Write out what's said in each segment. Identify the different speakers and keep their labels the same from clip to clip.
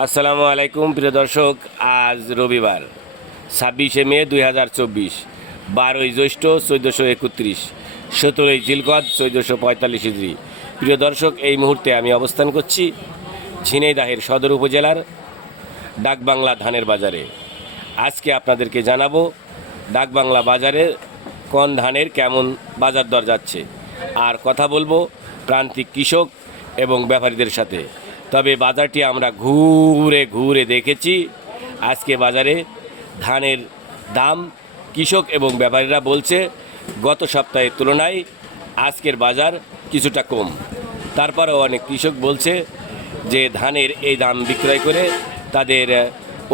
Speaker 1: আসসালামু আলাইকুম, প্রিয় দর্শক, আজ রবিবার, ছাব্বিশে মে দুই হাজার চব্বিশ, বারোই জ্যৈষ্ঠ চোদ্দোশো একত্রিশ, সতেরোই জিলকদ চোদ্দোশো পঁয়তাল্লিশ ইদ্রি প্রিয় দর্শক, এই মুহূর্তে আমি অবস্থান করছি ঝিনাইদাহের সদর উপজেলার ডাকবাংলা ধানের বাজারে। আজকে আপনাদেরকে জানাব ডাকবাংলা বাজারে কোন ধানের কেমন বাজার দর যাচ্ছে। আর কথা বলব প্রান্তিক কৃষক এবং ব্যাপারীদের সাথে। তবে বাজারটি আমরা ঘুরে ঘুরে দেখেছি। আজকে বাজারে ধানের দাম কৃষক এবং ব্যাপারীরা বলছে, গত সপ্তাহের তুলনায় আজকের বাজার কিছুটা কম। তারপরেও অনেক কৃষক বলছে যে ধানের এই দাম বিক্রয় করে তাদের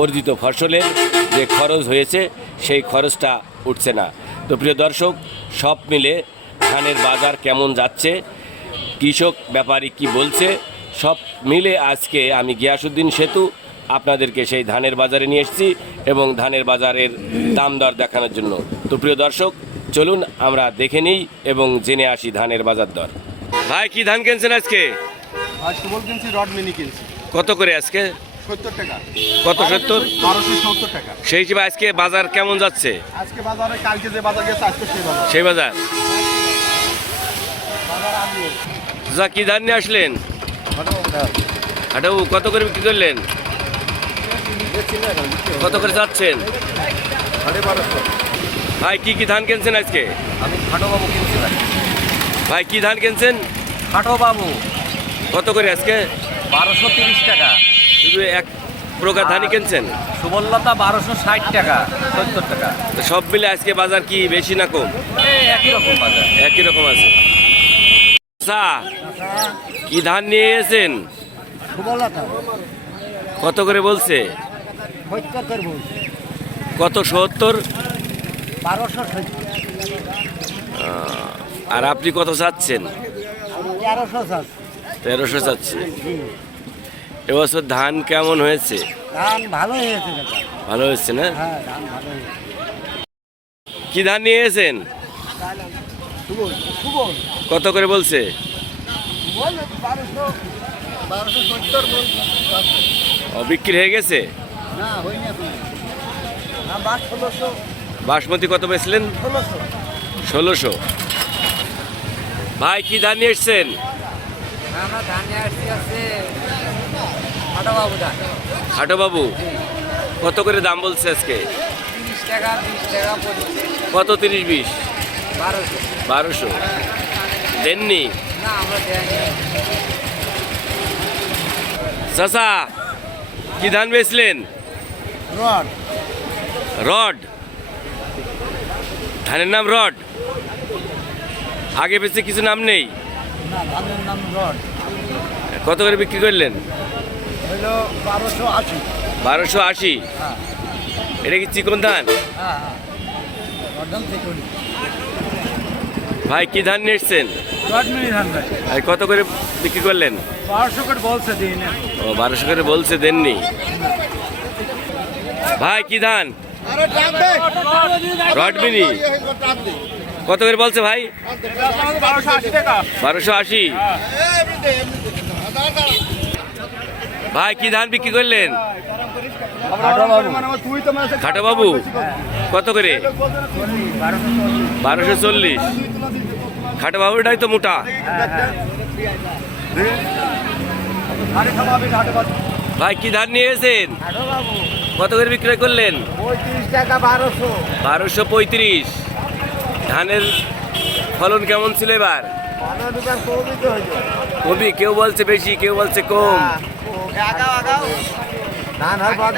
Speaker 1: অর্জিত ফসলের যে খরচ হয়েছে, সেই খরচটা উঠছে না। তো প্রিয় দর্শক, সব মিলে ধানের বাজার কেমন যাচ্ছে? কৃষক, ব্যাপারী কি বলছে? সব মিলে আজকে আমি গিয়াসুদ্দিন সেতু আপনাদেরকে সেই ধানের বাজারে নিয়ে এসেছি এবং ধানের বাজারের দাম দর দেখানোর জন্য। তো প্রিয় দর্শক চলুন আমরা দেখে নিই এবং জেনে আসি ধানের বাজার দর। ভাই কি ধান কিনছেন আজকে? কত করে আজকে? কত সত্তর? সেই হিসেবে আজকে বাজার কেমন যাচ্ছে?
Speaker 2: সেই বাজার।
Speaker 1: যা কি ধান নিয়ে আসলেন? হাটাবু কত করে বিক্রি করলেন? কত করে যাচ্ছেন? ভাই কি কি ধান কিনছেন আজকে?
Speaker 2: আমি খাটো বাবু কিনছিলাম
Speaker 1: ভাই কি ধান কিনছেন?
Speaker 2: খাটো বাবু
Speaker 1: কত করে আজকে?
Speaker 2: বারোশো তিরিশ টাকা
Speaker 1: শুধু এক প্রকার ধানই কিনছেন?
Speaker 2: সুবললতা বারোশো ষাট টাকা সত্তর টাকা।
Speaker 1: সব মিলে আজকে বাজার কি বেশি না কম?
Speaker 2: একই রকম বাজার।
Speaker 1: একই রকম আছে। আচ্ছা কি ধান নিয়ে
Speaker 2: সুবললতা
Speaker 1: কত করে বলছে? কত সত্তর? আর আপনি কত চাচ্ছেন?
Speaker 2: তেরোশো
Speaker 1: চাচ্ছে। এবছর ধান কেমন হয়েছে?
Speaker 2: ধান ভালো হয়েছে
Speaker 1: ভালো হয়েছে না?
Speaker 2: হ্যাঁ
Speaker 1: কি ধান নিয়ে
Speaker 2: সুবল
Speaker 1: কত করে বলছে? বিক্রি হয়ে গেছে? বাসমতি কত বেচলেন?
Speaker 2: ষোলোশো।
Speaker 1: ভাই কি ধান নিয়ে এসছেন?
Speaker 2: খাটো বাবু
Speaker 1: কত করে দাম বলছে আজকে? কত তিরিশ বিশ?
Speaker 2: বারোশো।
Speaker 1: দেননি? চাচা কি ধান বেচলেন?
Speaker 2: রড।
Speaker 1: রড? ধানের নাম রড? আগে বেশি কিছু নাম নেই? কত করে বিক্রি করলেন?
Speaker 2: বারোশো আশি? হ্যাঁ।
Speaker 1: এটা কি চিকন ধান?
Speaker 2: হ্যাঁ হ্যাঁ।
Speaker 1: ভাই কি ধান নিয়ে এসছেন
Speaker 2: রড ধান ভাই।
Speaker 1: কত করে বিক্রি করলেন?
Speaker 2: বারোশো করে বলছে দিন।
Speaker 1: ও বারোশো করে বলছে দেননি। ভাই কি ধান? রডমিনি। কত করে বলছে ভাই?
Speaker 2: বারোশো আশি।
Speaker 1: বারোশো আশি ভাই কি ধান বিক্রি করলেন? খাটো বাবু কত করে? বারোশো চল্লিশ। খাটো বাবুটাই তো মোটা। ভাই, কি ধান নিয়েছেন? কত করে বিক্রয় করলেন?
Speaker 2: বারোশো
Speaker 1: পঁয়ত্রিশ। ধানের ফলন কেমন ছিল এবার? কবি, কেউ বলছে বেশি, কেউ বলছে কম।
Speaker 2: মন মন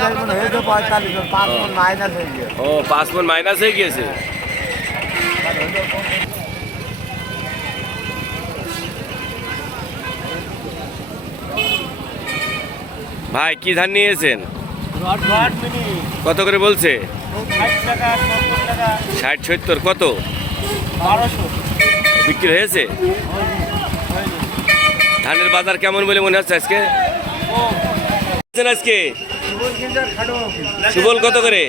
Speaker 1: ও পাঁচ মন মাইনাস হয়ে গিয়েছে ভাই কি ধান নিয়েছেন?
Speaker 2: Rod rod mini.
Speaker 1: কত করে বলছে?
Speaker 2: ষাট সত্তর
Speaker 1: কত? বিক্রি হয়েছে? ধানের বাজার কেমন বলে মনে হচ্ছে আজকে? আজকে?
Speaker 2: সুবল খাটো
Speaker 1: কত করে?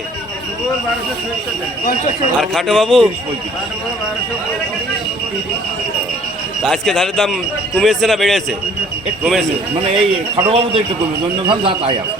Speaker 1: আর খাটো বাবু? আজকে ধানের দাম কমেছে না বেড়েছে? কমেছে?
Speaker 3: মানে এই খাটোবাবু তো একটু কমেছে অন্য ধান যা তাই আছে।